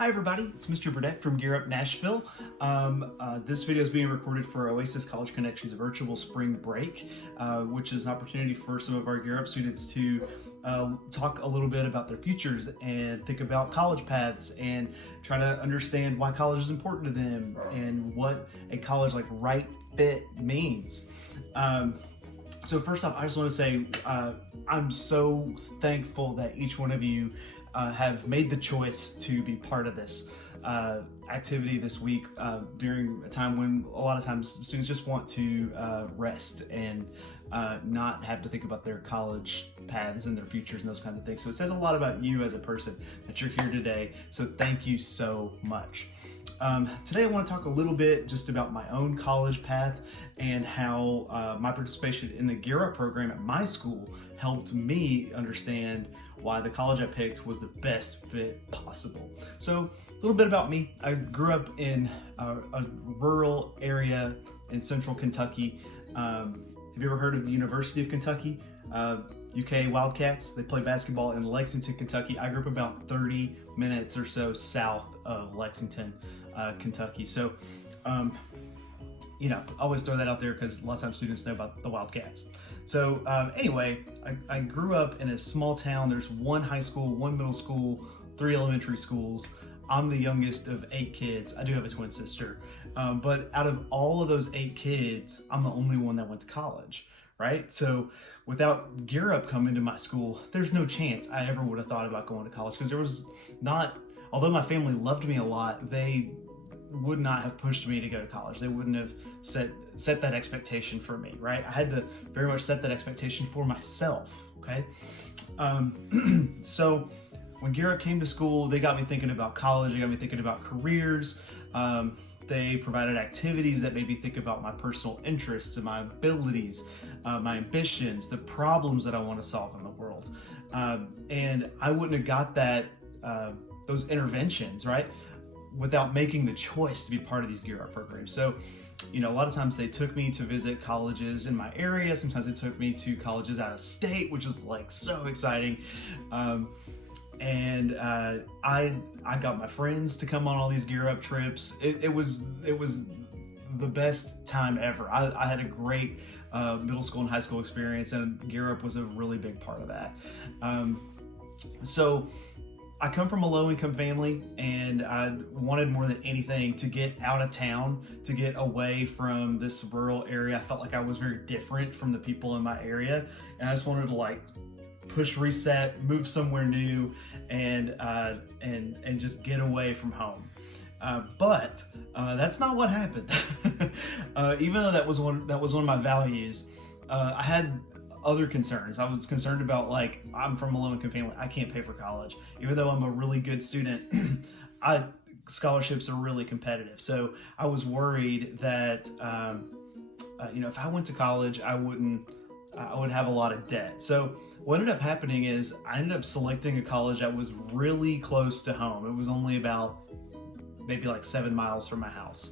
Hi everybody, it's Mr. Burdette from Gear Up Nashville. This video is being recorded for Oasis College Connection's virtual spring break, which is an opportunity for some of our Gear Up students to talk a little bit about their futures and think about college paths and try to understand why college is important to them and what a college like right fit means. So first off, I just want to say I'm so thankful that each one of you have made the choice to be part of this activity this week during a time when a lot of times students just want to rest and not have to think about their college paths and their futures and those kinds of things. So it says a lot about you as a person that you're here today. So thank you so much. Today I want to talk a little bit just about my own college path and how my participation in the Gear Up program at my school helped me understand why the college I picked was the best fit possible. So a little bit about me. I grew up in a rural area in central Kentucky. Have you ever heard of the University of Kentucky? UK Wildcats. They play basketball in Lexington, Kentucky. I grew up about 30 minutes or so south of Lexington, Kentucky. So, I always throw that out there because a lot of times students know about the Wildcats. So anyway, I grew up in a small town. There's one high school, one middle school, 3 elementary schools. I'm the youngest of 8 kids. I do have a twin sister. But out of all of those 8 kids, I'm the only one that went to college, right? So without Gear Up coming to my school, there's no chance I ever would have thought about going to college because there was not, although my family loved me a lot, they would not have pushed me to go to college. They wouldn't have set that expectation for me, right? I had to very much set that expectation for myself, okay? So when Gear Up came to school, they got me thinking about college, they got me thinking about careers. They provided activities that made me think about my personal interests and my abilities, my ambitions, the problems that I want to solve in the world. And I wouldn't have got that, those interventions, right, without making the choice to be part of these Gear Up programs. So, a lot of times they took me to visit colleges in my area. Sometimes they took me to colleges out of state, which was like so exciting. And I got my friends to come on all these Gear Up trips. It was the best time ever. I had a great middle school and high school experience, and Gear Up was a really big part of that. So I come from a low-income family, and I wanted more than anything to get out of town, to get away from this rural area. I felt like I was very different from the people in my area, and I just wanted to push reset, move somewhere new, and just get away from home. But that's not what happened. Even though that was one of my values, I had other concerns. I was concerned about, I'm from a low-income family. I can't pay for college. Even though I'm a really good student, scholarships are really competitive. So I was worried that, if I went to college, I would have a lot of debt. So what ended up happening is I ended up selecting a college that was really close to home. It was only about maybe 7 miles from my house.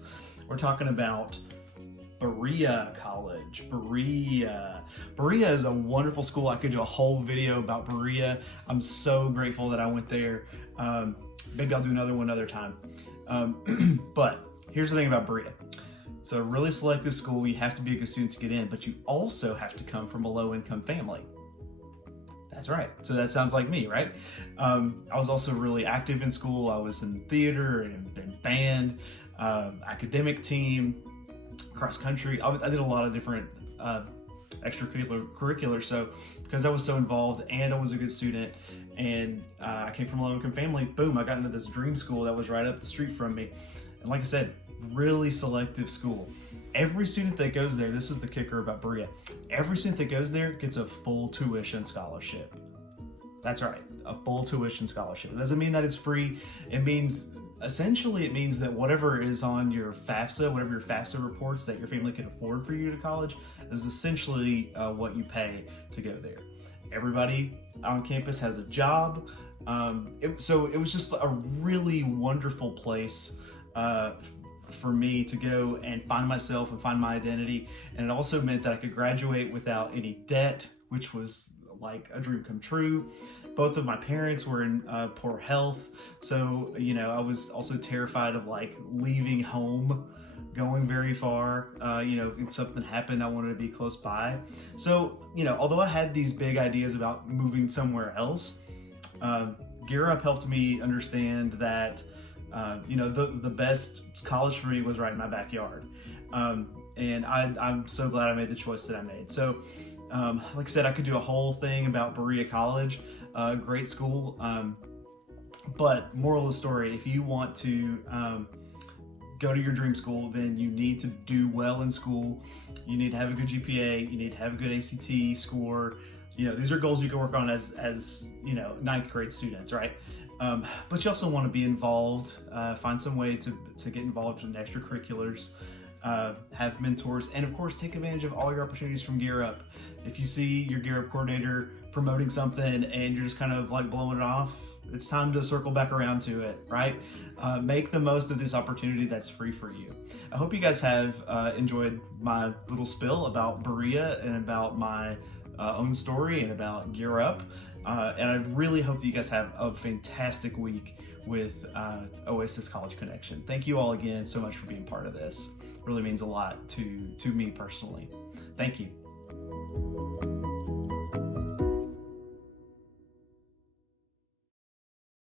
We're talking about Burdette College. Burdette is a wonderful school. I could do a whole video about Burdette. I'm so grateful that I went there. Maybe I'll do another one another time. But here's the thing about Burdette. It's a really selective school. You have to be a good student to get in, but you also have to come from a low-income family. That's right. So that sounds like me, right? I was also really active in school. I was in theater and in band, academic team, cross country. I did a lot of different extracurricular. So because I was so involved and I was a good student and I came from a low-income family, boom, I got into this dream school that was right up the street from me. And like I said, really selective school. Every student that goes there, this is the kicker about Burdette, every student that goes there gets a full tuition scholarship. That's right, a full tuition scholarship. It doesn't mean that it's free. It means that whatever is on your FAFSA, whatever your FAFSA reports that your family can afford for you to go to college, is essentially what you pay to go there. Everybody on campus has a job. So it was just a really wonderful place for me to go and find myself and find my identity. And it also meant that I could graduate without any debt, which was like a dream come true. Both of my parents were in poor health, so I was also terrified of like leaving home, going very far. If something happened, I wanted to be close by. So although I had these big ideas about moving somewhere else, Gear Up helped me understand that the best college for me was right in my backyard. And I'm so glad I made the choice that I made. So like I said, I could do a whole thing about Berea College, great school. But moral of the story, if you want to go to your dream school, then you need to do well in school. You need to have a good GPA. You need to have a good ACT score. These are goals you can work on as ninth grade students, right? But you also want to be involved, find some way to get involved in extracurriculars, have mentors, and of course take advantage of all your opportunities from Gear Up. If you see your Gear Up coordinator promoting something and you're just kind of like blowing it off, it's time to circle back around to it, right? Make the most of this opportunity that's free for you. I hope you guys have enjoyed my little spill about Berea and about my own story and about Gear Up. And I really hope that you guys have a fantastic week with Oasis College Connection. Thank you all again so much for being part of this. It really means a lot to me personally. Thank you.